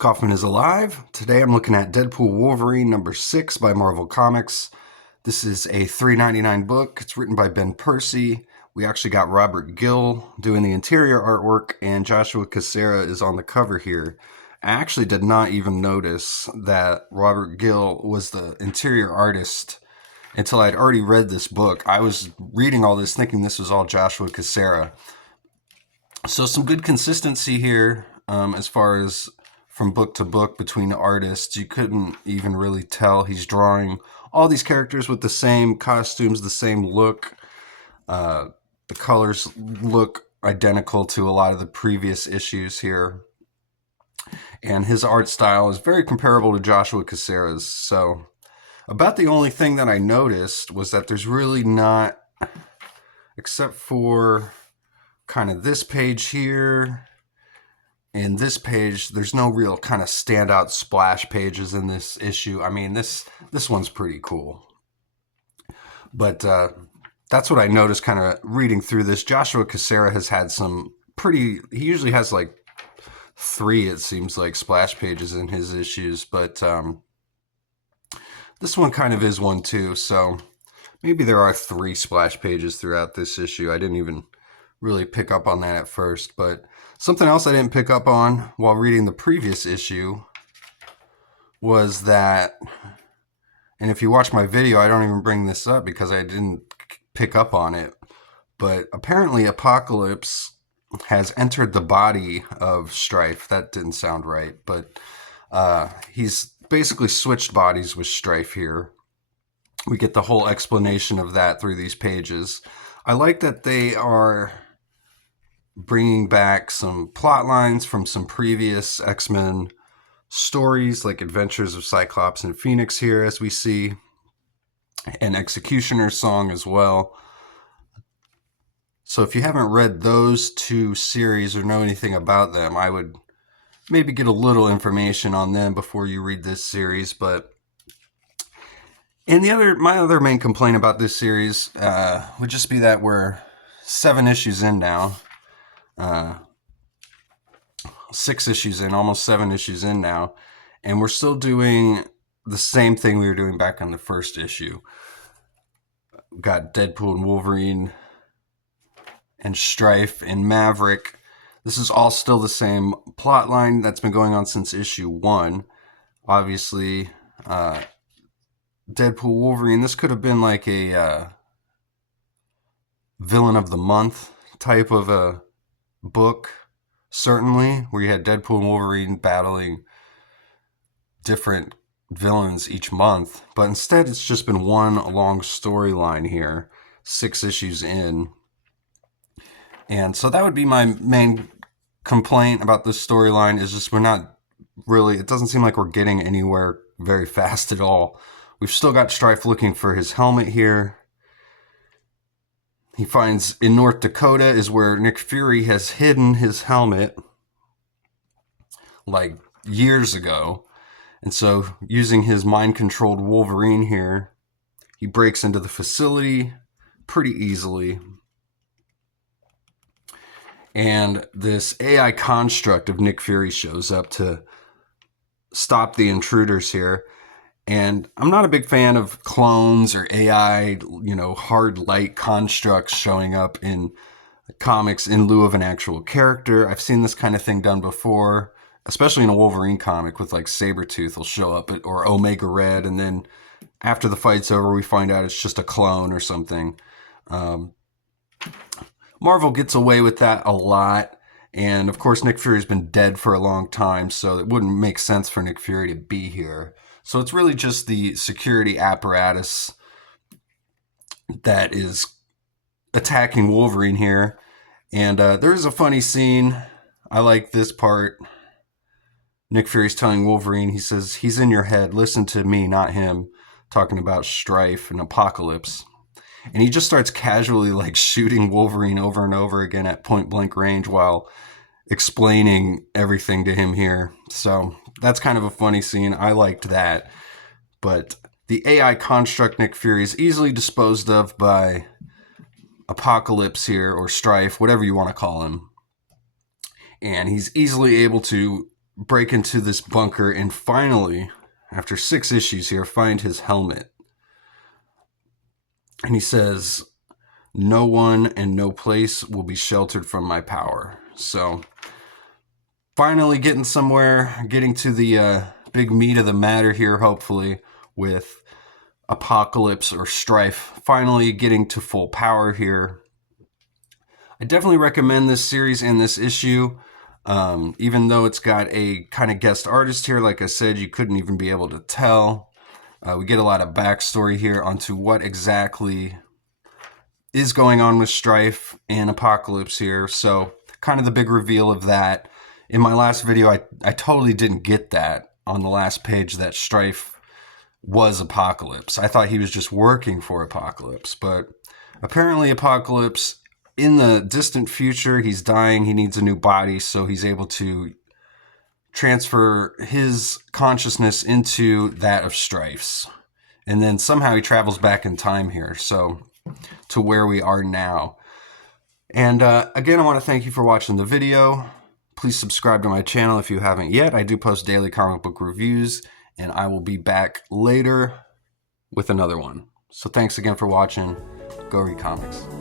Kaufman is alive. Today I'm looking at Deadpool Wolverine number 6 by Marvel Comics. This is a $3.99 book. It's written by Ben Percy. We actually got Robert Gill doing the interior artwork, and Joshua Cassera is on the cover here. I actually did not even notice that Robert Gill was the interior artist until I'd already read this book. I was reading all this thinking this was all Joshua Cassera. So some good consistency here as far as from book to book between the artists. You couldn't even really tell. He's drawing all these characters with the same costumes, the same look. The colors look identical to a lot of the previous issues here. And his art style is very comparable to Joshua Cassera's. So about the only thing that I noticed was that there's really not, except for kind of this page here and this page, there's no real kind of standout splash pages in this issue. I mean, this one's pretty cool. But that's what I noticed kind of reading through this. Joshua Cassera has had some pretty, he usually has like 3, it seems like, splash pages in his issues. But this one kind of is one too. So maybe there are 3 splash pages throughout this issue. I didn't even really pick up on that at first. But something else I didn't pick up on while reading the previous issue was that, and if you watch my video, I don't even bring this up because I didn't pick up on it, but apparently Apocalypse has entered the body of Strife. That didn't sound right, but he's basically switched bodies with Strife here. We get the whole explanation of that through these pages. I like that they are bringing back some plot lines from some previous X-Men stories, like Adventures of Cyclops and Phoenix here, as we see, and Executioner's Song as well. So if you haven't read those 2 series or know anything about them, I would maybe get a little information on them before you read this series. But and my other main complaint about this series would just be that we're 7 issues in now. 6 issues in, almost 7 issues in now, and we're still doing the same thing we were doing back on the first issue. We've got Deadpool and Wolverine and Strife and Maverick. This is all still the same plot line that's been going on since issue 1. Obviously, Deadpool, Wolverine, this could have been like a villain of the month type of a book, certainly, where you had Deadpool and Wolverine battling different villains each month, but instead it's just been one long storyline here, 6 issues in. And so that would be my main complaint about this storyline, is just we're not really, it doesn't seem like we're getting anywhere very fast at all. We've still got Strife looking for his helmet here. He finds in North Dakota is where Nick Fury has hidden his helmet like years ago. And so using his mind-controlled Wolverine here, he breaks into the facility pretty easily. And this AI construct of Nick Fury shows up to stop the intruders here. And I'm not a big fan of clones or AI, hard light constructs showing up in comics in lieu of an actual character. I've seen this kind of thing done before, especially in a Wolverine comic with like Sabretooth will show up or Omega Red, and then after the fight's over, we find out it's just a clone or something. Marvel gets away with that a lot. And of course, Nick Fury's been dead for a long time, so it wouldn't make sense for Nick Fury to be here. So it's really just the security apparatus that is attacking Wolverine here. And there's a funny scene. I like this part. Nick Fury's telling Wolverine, he says, "He's in your head. Listen to me, not him." Talking about Strife and Apocalypse. And he just starts casually like shooting Wolverine over and over again at point blank range while explaining everything to him here. So that's kind of a funny scene. I liked that. But the AI construct Nick Fury is easily disposed of by Apocalypse here, or Strife, whatever you want to call him. And he's easily able to break into this bunker and finally, after 6 issues here, find his helmet. And he says, "No one and no place will be sheltered from my power." So finally getting somewhere, getting to the big meat of the matter here, hopefully, with Apocalypse or Strife finally getting to full power here. I definitely recommend this series and this issue. Even though it's got a kind of guest artist here, like I said, you couldn't even be able to tell. We get a lot of backstory here onto what exactly is going on with Strife and Apocalypse here. So kind of the big reveal of that. In my last video, I totally didn't get that on the last page, that Strife was Apocalypse. I thought he was just working for Apocalypse, but apparently Apocalypse, in the distant future, he's dying, he needs a new body, so he's able to transfer his consciousness into that of Strife's. And then somehow he travels back in time here, so to where we are now. And again, I want to thank you for watching the video. Please subscribe to my channel if you haven't yet. I do post daily comic book reviews, and I will be back later with another one. So thanks again for watching. Go read comics.